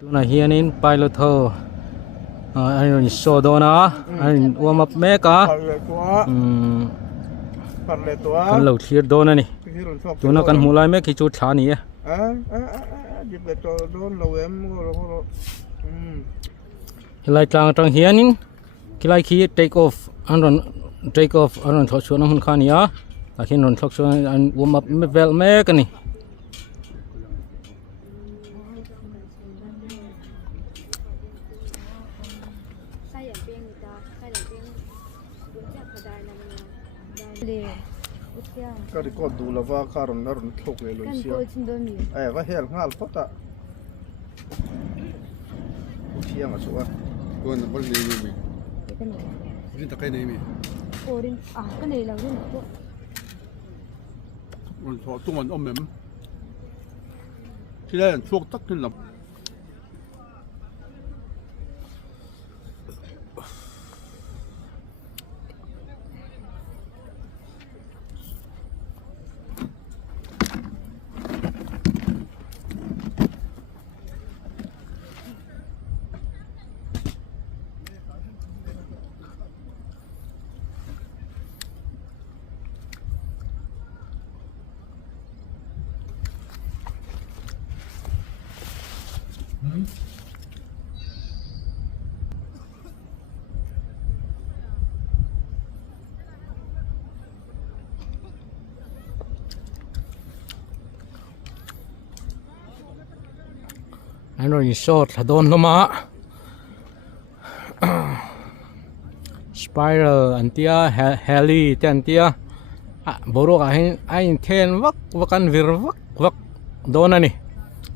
tu na hian in pilot ho anh so do na anh warm up me ka kan lo thlir do na ni tu na kan mulai me ki chu tha ni hilai tang hian in kilai khi take off aron thok chuan hun kha ni a takin ron thok chuan an warm up me vel me ka ni cái đi con đủ là va caron nó run thụcเลยเลยเชียวก็เห็นงาลพอตะเชียงอ่ะชัวคนคนนี้มีรินตะไคร้นี่มีโอ้รินก็เลยเรารินพวกมันพอตุ้งมันอมเหม็มที่แรกช่วงตักขึ้นลำanh rồi short là đôn lắm á spiral anh tia heli tên tia Boruakah anh thêm vắc ăn vir vắc đôn này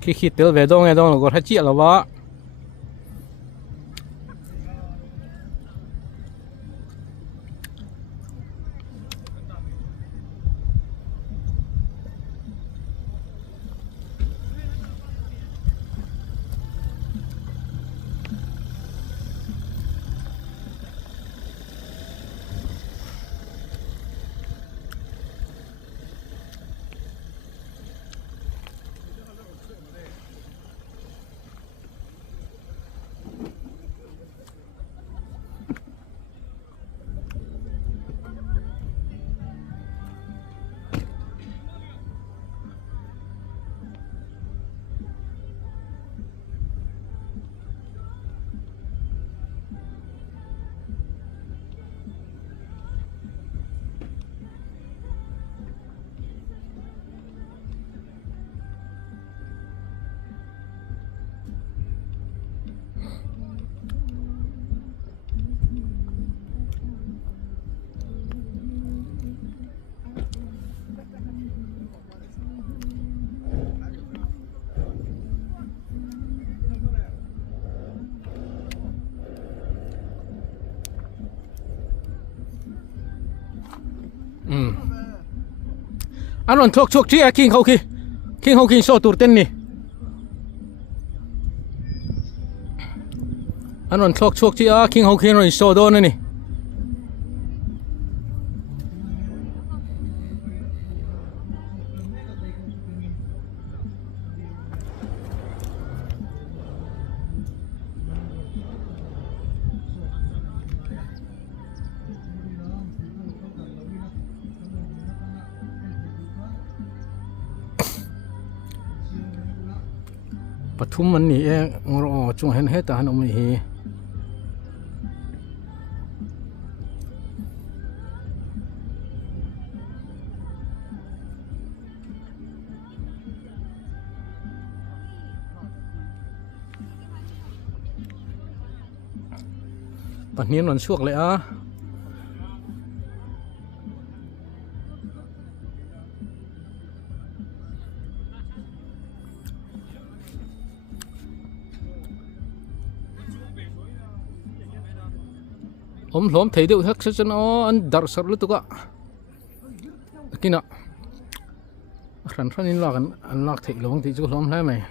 khi tới về đôn nghe đôn là có thấy chuyện là vợ anh còn thuốc chi kinh hậu khi so tụt tên nè anh còn thuốc chi kinh hậu khi rồi so đó nè Pathum man ni ngor chung hen he ta han om hi Pahnian non suak le a lom thấy được hết sức nó ăn dar sar lu tuka kina khăn khăn in lo ăn lak thấy lom thì chú lom lại mày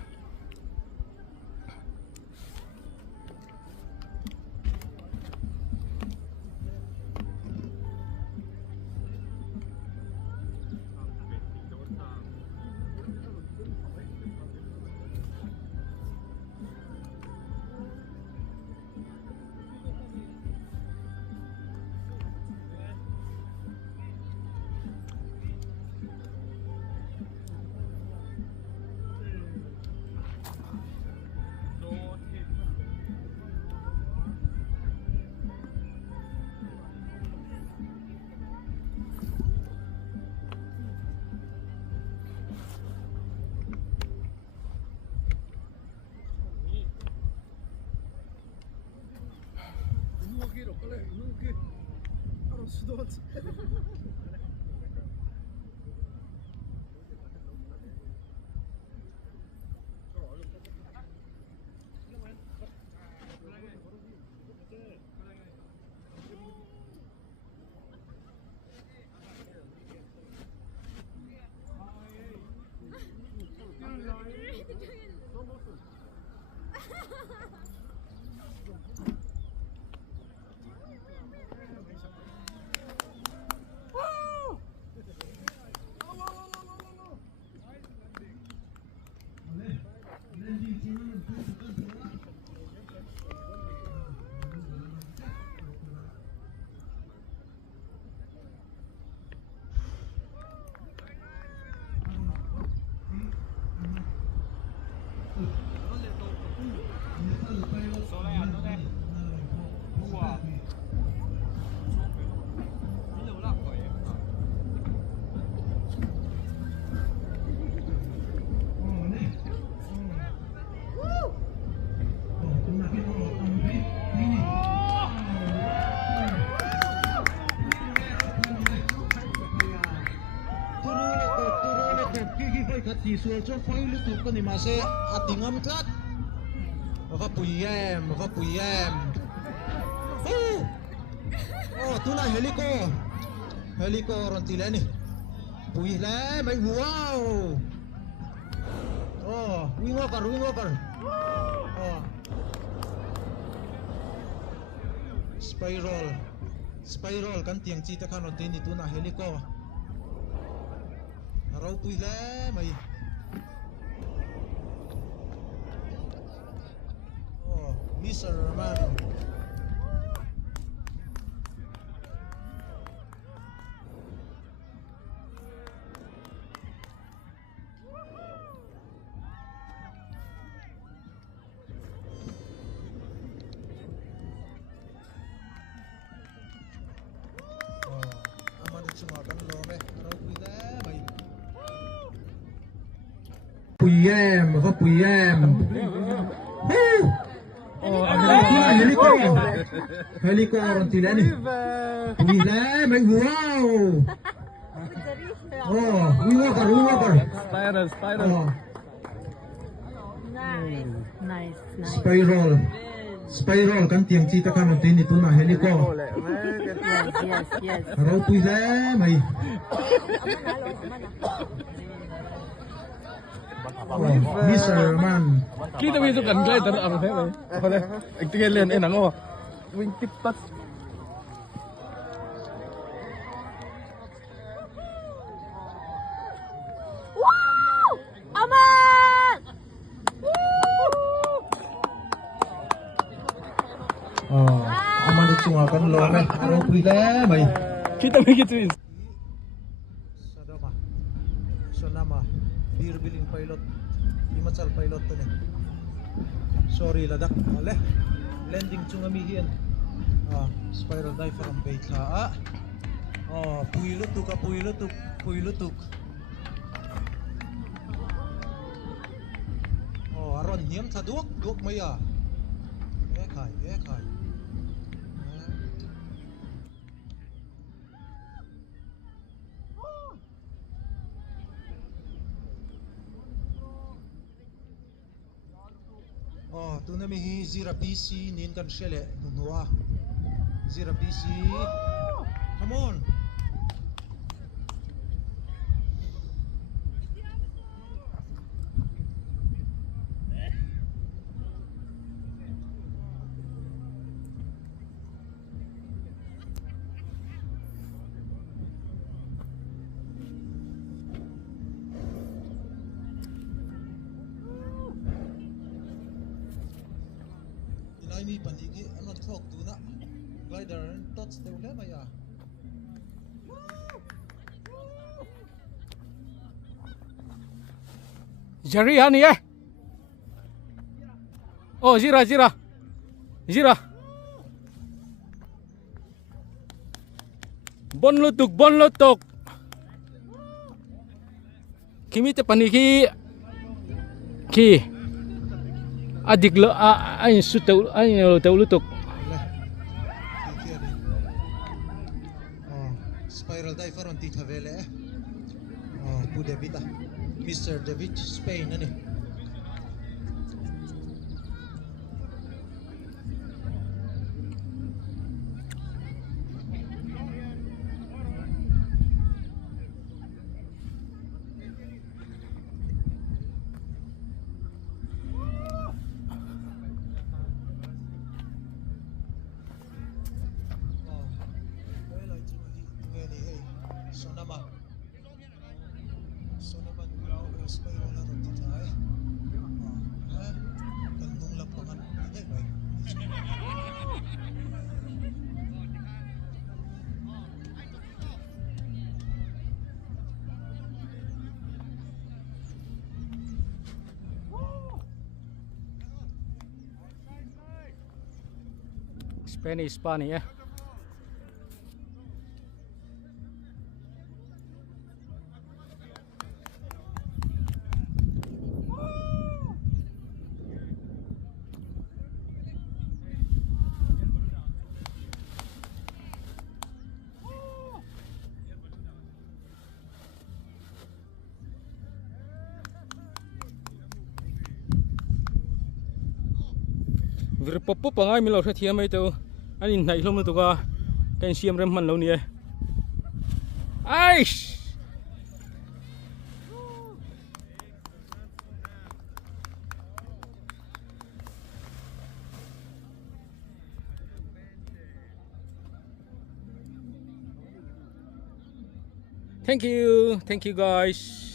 Di sual cho phơi lúc thuộc con thì mà sẽ tiếng âm cắt và puyem tu na helico ron tileni puy le mai wow wing over spiral kan tiang chi ta kan ron tin tu na helico rau puy le mai Mr. Man. Aman semua kan lo me, rau puyem. Helico orang tilani. Bila main wow. Wing over. Spiral. Nice. Spiral kan tiang cita kan nanti itu na helico. Yes. Rau pila mai. Mr. Man. Kita itu kan glider apa sih? Boleh. Tinggal lihat enak oh. Wingtip pas. Wow! Aman! Aman itu semua kan lo me. Rau pila mai. Kita begitu. Sonama. Beer billing pilot. Himachal pilot to ni. Sorry ladak. Oleh. Landing chungamihian. Spiral dive from Beitla. Puilutuk. Aron thiam tha duok maya. Khai. Tu na mi zira PC nin kan shele nunua. Zira PC. Come on. Ini panigi anak talk tu nak glider touch tu le maya. Jari hani ya. Oh zira. Bon lutuk. Kimi te paniki ki. Adik lo ain sutau ain lo tau lutuk. spiral diver on tita vele. Oh, pu David ah. Mr. David Spain ani. Spanish Spani ya. Vir pop pangai milo sa thiam ai to anin nai hlom tu ka kan siam rem man lo ni ai. Thank you guys.